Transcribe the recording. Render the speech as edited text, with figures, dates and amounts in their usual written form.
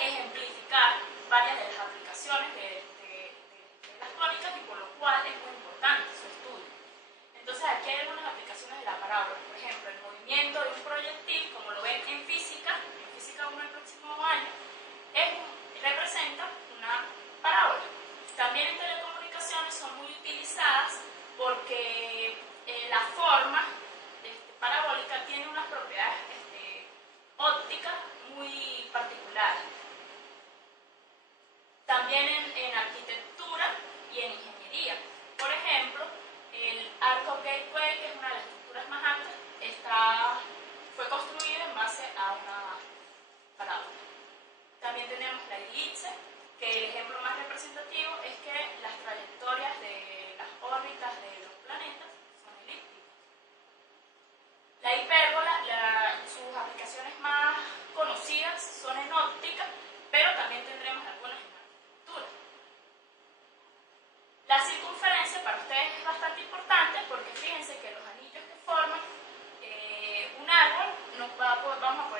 ejemplificar varias de las aplicaciones de las tónicas y por lo cual es muy importante su estudio. Entonces aquí hay algunas aplicaciones de la parábola. Por ejemplo, el movimiento de un proyectil, como lo ven en física 1 el próximo año, representa una parábola. También en telecomunicaciones son muy utilizadas porque la forma parabólica tiene unas propiedades ópticas muy particulares. También en arquitectura y en ingeniería. Por ejemplo, el Arco Gateway, que es una de las estructuras más altas, fue construido en base a una parábola. También tenemos la elipse, que el ejemplo más representativo es que las trayectorias de las órbitas de los planetas son elípticas. La hipérbola, sus aplicaciones más conocidas son en óptica, pero también tendremos algunas en arquitectura. La circunferencia para ustedes es bastante importante porque fíjense que los anillos que forman un árbol vamos a poder